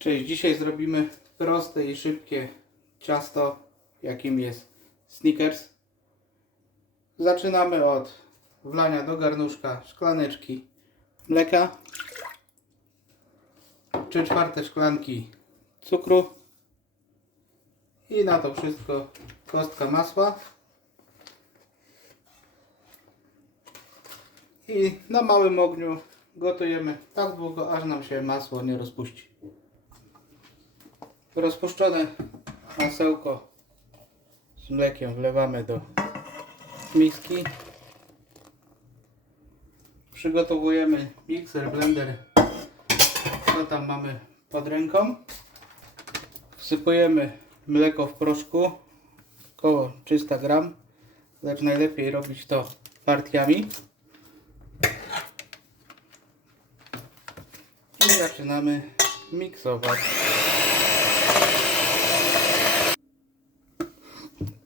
Cześć, dzisiaj zrobimy proste i szybkie ciasto, jakim jest Snickers. Zaczynamy od wlania do garnuszka szklaneczki mleka, 3 czwarte szklanki cukru i na to wszystko kostka masła i na małym ogniu gotujemy tak długo, aż nam się masło nie rozpuści. Rozpuszczone masełko z mlekiem wlewamy do miski. Przygotowujemy mikser, blender, co tam mamy pod ręką. Wsypujemy mleko w proszku, około 300 gram, lecz najlepiej robić to partiami. I zaczynamy miksować.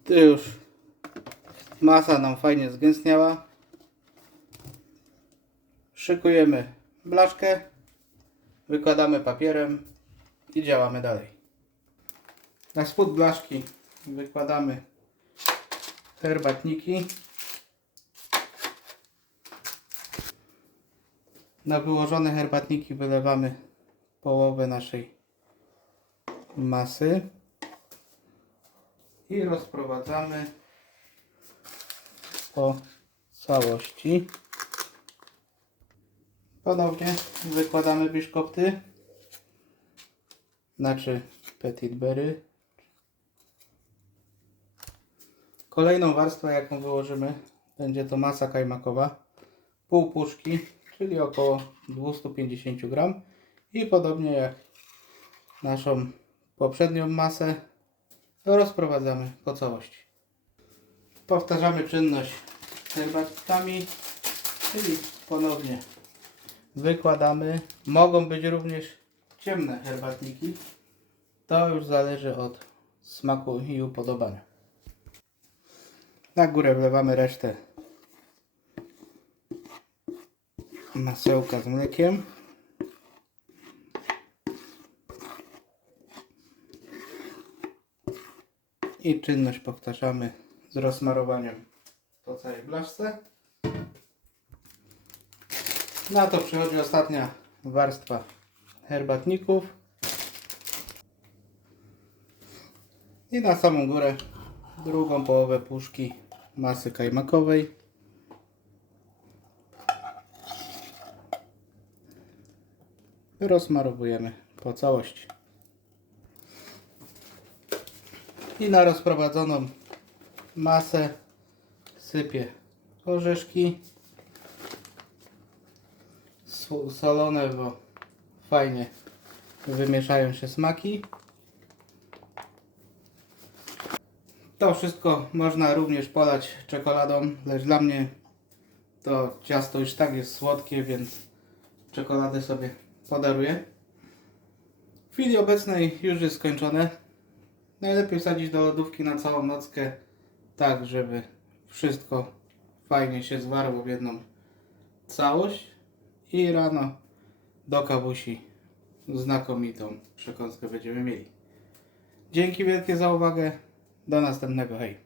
Tu już masa nam fajnie zgęstniała. Szykujemy blaszkę, wykładamy papierem i działamy dalej. Na spód blaszki wykładamy herbatniki. Na wyłożone herbatniki wylewamy połowę naszej masy i rozprowadzamy po całości. Ponownie wykładamy biszkopty, znaczy petit berry. Kolejną warstwę, jaką wyłożymy, będzie to masa kajmakowa, pół puszki, czyli około 250 gram i podobnie jak naszą poprzednią masę rozprowadzamy po całości. Powtarzamy czynność herbatkami, czyli ponownie wykładamy. Mogą być również ciemne herbatniki. To już zależy od smaku i upodobania. Na górę wlewamy resztę masełka z mlekiem. I czynność powtarzamy z rozmarowaniem po całej blaszce. Na to przychodzi ostatnia warstwa herbatników. I na samą górę drugą połowę puszki masy kajmakowej. Rozmarowujemy po całości. I na rozprowadzoną masę sypię orzeszki solone, bo fajnie wymieszają się smaki. To wszystko można również polać czekoladą, lecz dla mnie to ciasto już tak jest słodkie, więc czekoladę sobie podaruję. W chwili obecnej już jest skończone. Najlepiej wsadzić do lodówki na całą nockę, tak żeby wszystko fajnie się zwarło w jedną całość. I rano do kawusi znakomitą przekąskę będziemy mieli. Dzięki wielkie za uwagę. Do następnego. Hej.